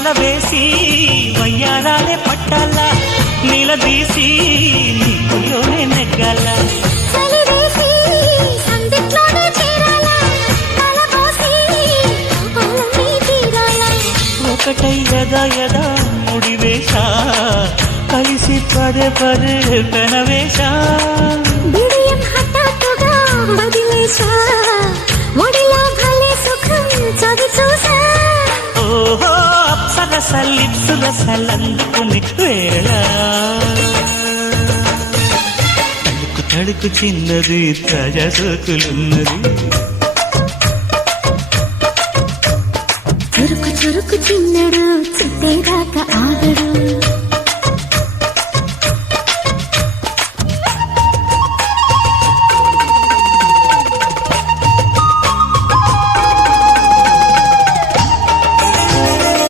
వల వేసి వయ్యారాలే పట్టాల నిలదీసి నీకులోనే నెగ్గాల చలివేసి సందిట్లోనే చేరాలా తలపోసి అలన్నీ తీరాలా ఒకటై యదా యదా ముడివేశ కలిసి పదే పదే కనవేశ బిడియం హఠాత్తుగా వదిలేశా ఒడిలో భలే సుఖం చవి చూసా ఓహో అప్సరస లిప్సుల సలందుకుని వేళ తడుకు తడుకు చిన్నది తాజా సోకులున్నది చురుకు చురుకు చిన్నడు చిట్టేదాకా ఆగ